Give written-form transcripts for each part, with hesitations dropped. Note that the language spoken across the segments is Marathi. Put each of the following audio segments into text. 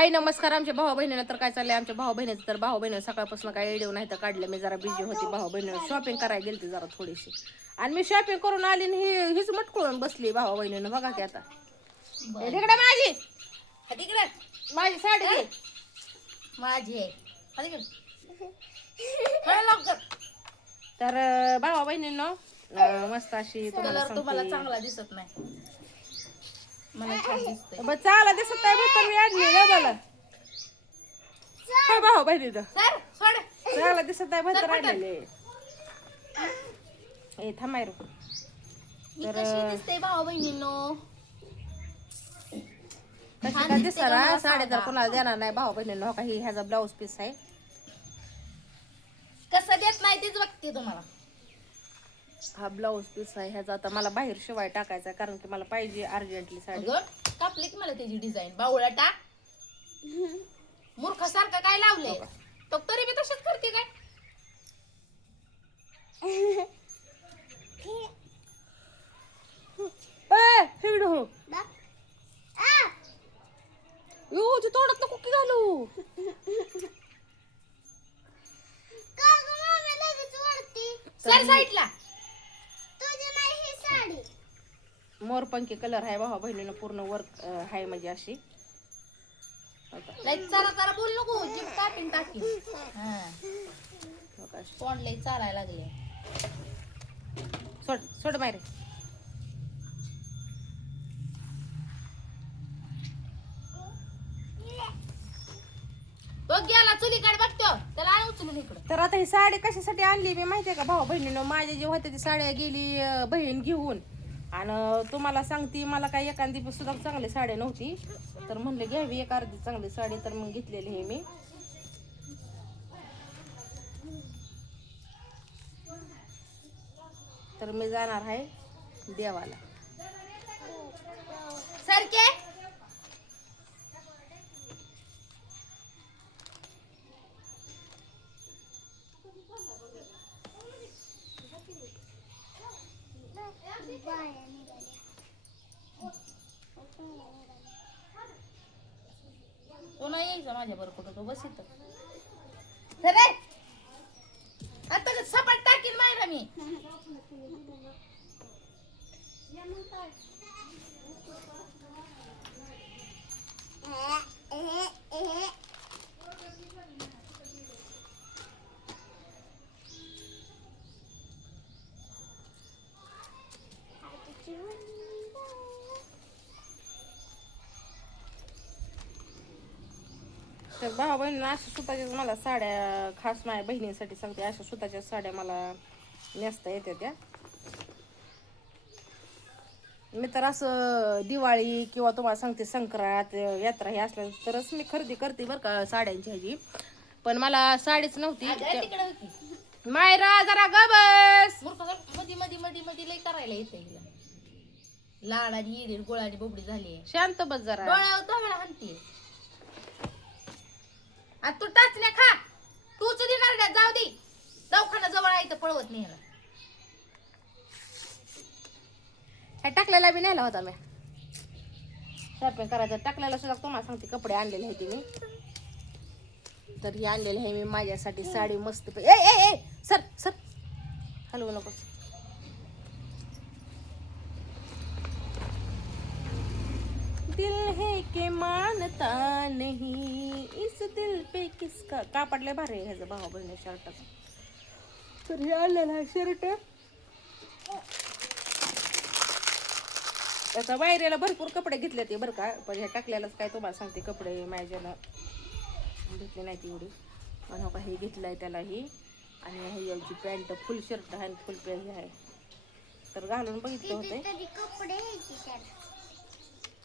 हाय नमस्कार. आमच्या भाऊ बहिणीला तर काय चाललंय, आमच्या भाऊ बहिणीचं तर भाऊ बहिणी सकाळपासून काय व्हिडिओ नाही तर काढले. मी जरा बिझी होती, भाऊ बहिणी शॉपिंग करायला गेलती जरा थोडीशी, आणि मी शॉपिंग करून आली आणि हीच मटकळून बसली भाऊ बहिणीनं. बघा की आता तिकडे माझी तिकडे माझी साडी घे. माझी आहे लवकर. तर भाऊ बहिणीनं मस्त अशी कलर तुम्हाला चांगला दिसत नाही, मला छान दिसतंय. चांगला दिसत नाही बघ, मी आणली ना मला भाऊ बहिणीनं सर सोड. चांगला दिसत नाही भतर आणलेले. ए थांबाय रो. ही कशी दिसते भाऊ बहिणींनो? कशी का दिसणार साडी तर कोणाला देणार नाही भाऊ बहिणीनं. काही ह्याचा ब्लाऊज पीस आहे. कसं देत नाही तेच बघते तुम्हाला. हा ब्लाऊज पीस आहे ह्याचा. आता मला बाहेर शिवाय टाकायचा कारण की मला पाहिजे अर्जंटली साडी. कापली की मला त्याची डिझाईन बावळा टाक. मूर्खासारखं काय लावलंय तो, तरी मी तशीच करते काय. तोडत नको की घालू. सर साईडला. मोरपंखी कलर आहे भाऊ बहिणीनं, पूर्ण वर्क आहे म्हणजे अशी. लई चारा चारा बोल नको, जीभ टाकीन टाकीन. तोंड लई चारायला लागले. सोड सोड मारे. बघ गेला चुलीकडे बघतो त्याला आणि उचलून इकडं. तर आता ही साडी कशासाठी आणली मी माहितीये का भाऊ बहिणीनं? माझ्या जे होत्या ती साड्या गेली बहीण घेऊन, आणि तुम्हाला सांगते मला काही एखादी सुद्धा चांगली साडी नव्हती, तर म्हणले घ्यावी एक अर्धी चांगली साडी, तर मग घेतलेली हे मी. तर मी जाणार आहे देवाला. सरके तो नाही यायचा माझ्या बरोबर कुठं, तो बस इथं. अरे आता सपाट टाकीन मायरा मी. तर भाऊ बहिणीनं अशा सुताच्या मला साड्या, खास माझ्या बहिणीसाठी सांगते, अशा सुताच्या साड्या मला नेसता येते त्या. मी तर असं दिवाळी किंवा तुम्हाला सांगते संक्रांत यात्रा हे असल्या तरच मी खरेदी करते बरं का साड्यांची ह्याची. पण मला साडीच नव्हती. मायरा जरा ग बस. मधी मधी मधी मधी लई करायला येते हिला. लाडाची येईल गोळाची बोबडी झाली. शांत बस जरा. डोळ्यावर तोंडाला हाणते. आता तू टाचण्या खा, तूच देणार का? जाऊ दे, दवाखाना जवळ आहे तर पळवत नाही ह्याला. ह्या टाकलेला बी नेला होता मी शॉपिंग करायचं. टाकलेला सुद्धा तुम्हाला सांगते कपडे आणलेले आहेत मी. तर ही आणलेली आहे मी माझ्यासाठी साडी मस्त. ए ए ए सर सर हलवू नको. दिल है के मानता नहीं इस दिल पे किसका. कापडले भारी आहे ह्याचं भाऊ बहिणी शर्टाचं. तर हे आणलेलं आहे शर्ट. त्याचा वायरेला भरपूर कपडे घेतले ते बरं का, पण ह्या टाकल्यालाच काय तुम्हाला सांगते कपडे माझ्याला घेतले नाही एवढी. पण हो का हे घेतलंय त्याला ही, आणि हे याची पॅन्ट फुल शर्ट आहे फुल पॅन्ट आहे. तर घालून बघितलं होते.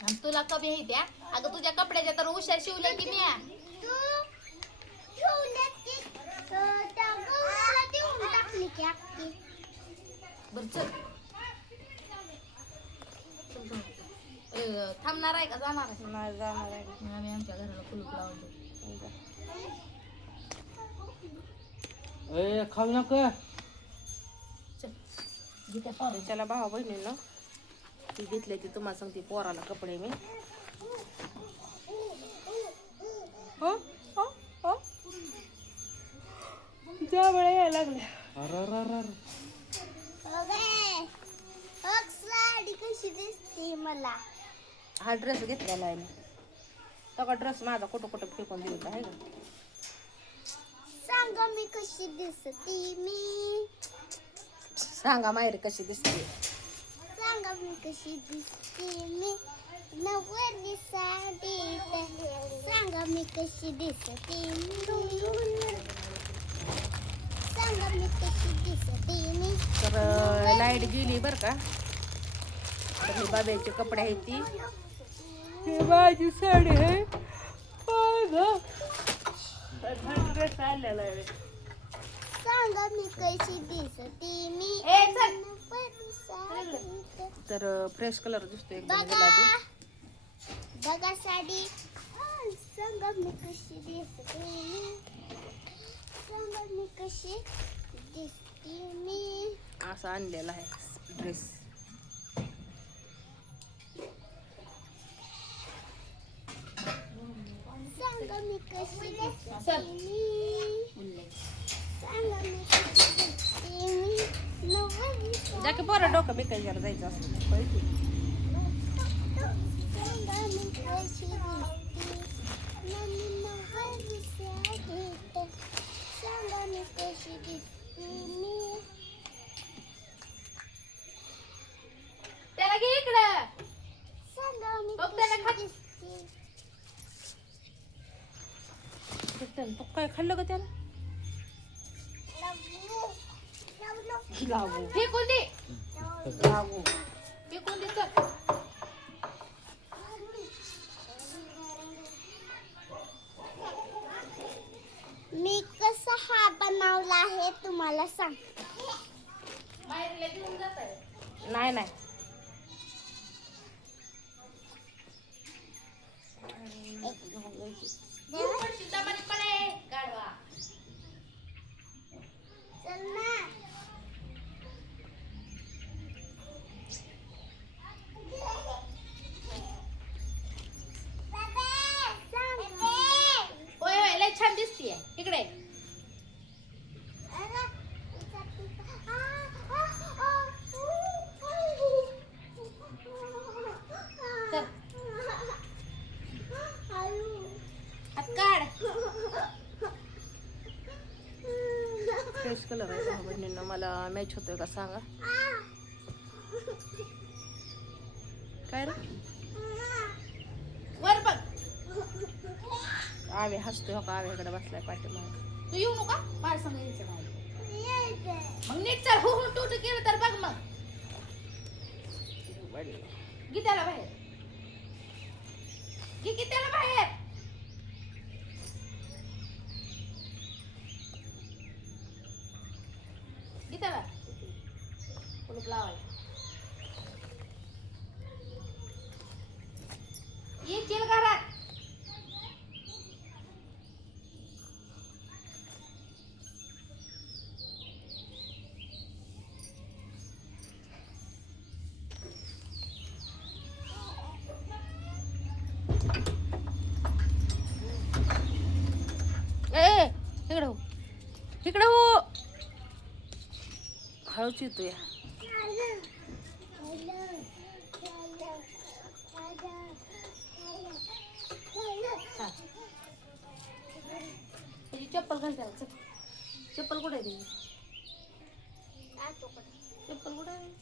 आणि तुला कमी आहे त्या. अगं तुझ्या कपड्याच्या तर उशा शिवल्या की मी. बर चल. थांबणार आहे का जाणार आहे? नाही जाणार आहे. आम्ही आमच्या घराला कुलूप लावतो. खाऊ नका. त्याला भाऊ बहिणीनं ती घेतली ती तुम्हाला सांगते पोराला कपडे मी. लागले. साडी कशी दिसते मला. हा ड्रेस घेतलेला आहे मी. तो ड्रेस माझा कुठं कुठं फेकून दिला आहे का. सांगा मी कशी दिसते मी. सांगा माहेरी कशी दिसते. सांगा मी कशी दिसते मी. नवरी साडीत. सांगा मी कशी दिसते मी. सांगा मी कशी दिसते मी. तर लाईट गेली बरं का. तर ही बाब्याचे कपडे आहेत ती. ही माझी साडी आहे. ड्रेस आलेला आहे. सांगा मी कशी दिसते मी. ए, चल. नवरी साडीत. तर फ्रेश कलर दिसतोय एकदम बघा गुलाबी. बघा साडी. सांगा मी कशी दिसते मी. सांगा मी कशी दिसते मी. असा आणलेला आहे ड्रेस. सांगा मी कशी दिसते मी. सांगा मी कशी दिसते मी. नवरी जा की पोरं डोकं बिकायला जायचं असं सांगा मी कशी दिसते. नवरी साडीत. सांगा मी कशी दिसते मी. त्याला घे इकडं. सांगा मी बघ त्याला कशी खात. दिसते. तो काय खाल्लं का त्याला. लागू फेकून दे. लागू. फेकून दे चल. मी कसा हा बनवला आहे तुम्हाला सांग. माहेरीला घेऊन जात आहे. नाही नाही. पडशील दमाने पडे गाढवा. चल ना. होय होय लय छान दिसतीये. इकडे चल. हात काढ. फ्रेश कलर आहे भाऊ बहिणींना. मला मॅच होतोय का सांगा. काय रे वर बघ. आवे हसतोय हो का. आव्याकडे बसलाय पाठीमागे. तू येऊ नका माझ्या संग यायचं नाही. मग नीट चल. हो हो टूट केलं तर बघ मग. घे त्याला बाहेर. घे की त्याला बाहेर. घे त्याला. कुलूप लावायचं. येशील घरात. ए इकडे हो. इकडे हो. हळूच येतोय. त्याची चप्पल घाल त्याला. चल. चप्पल कुठे आहे त्याची. चप्पल कुठे आहे.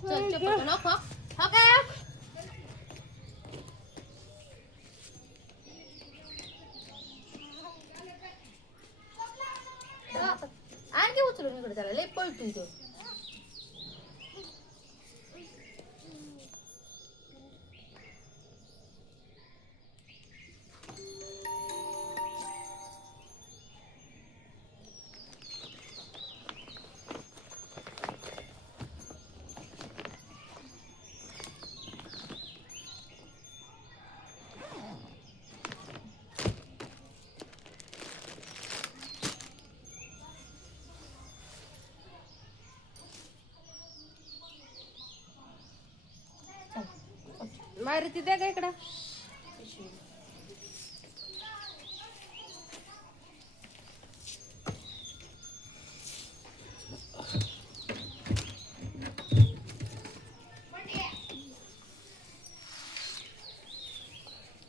चल चप्पल नको. हो काय. आणखी उचलून इकडे त्याला. लय पळतोय तो. मारुती द्या का इकडं.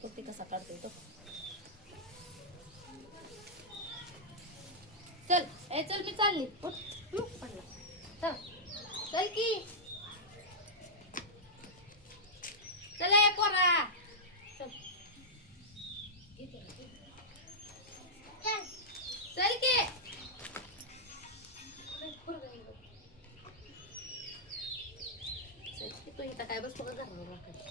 कुठे कसा काढतोय तो. चल ए चल मी चालली उठ. पडला चल चल की चल ए पोरा चल चल की तू इथं काय बसतो का घरावर वाकडं?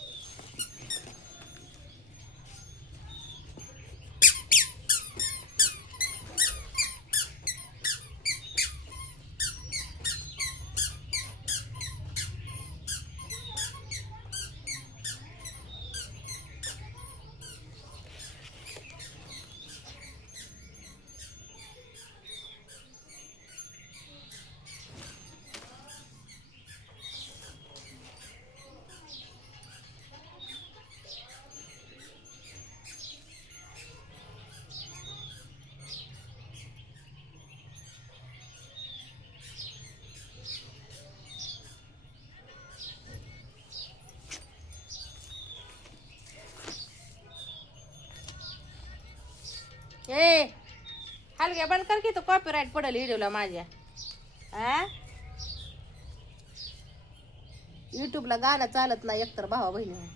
ए हलग्या बंद कर की तो कॉपीराईट पडेल व्हिडिओला माझ्या. युट्यूबला गाणं चालत नाही एकतर भावा बहिणी.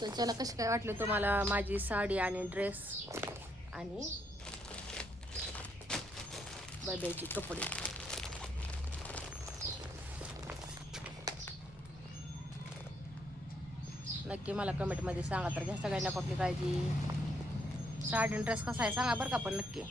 तर चला कशी काय वाटली तुम्हाला माझी साडी आणि ड्रेस आणि बब्याचे कपडे. नक्की मला कमेंटमध्ये सांगा. तर घ्या सगळ्यांना आपली काळजी. साडी आणि ड्रेस कसा आहे सांगा बरं का पण नक्की.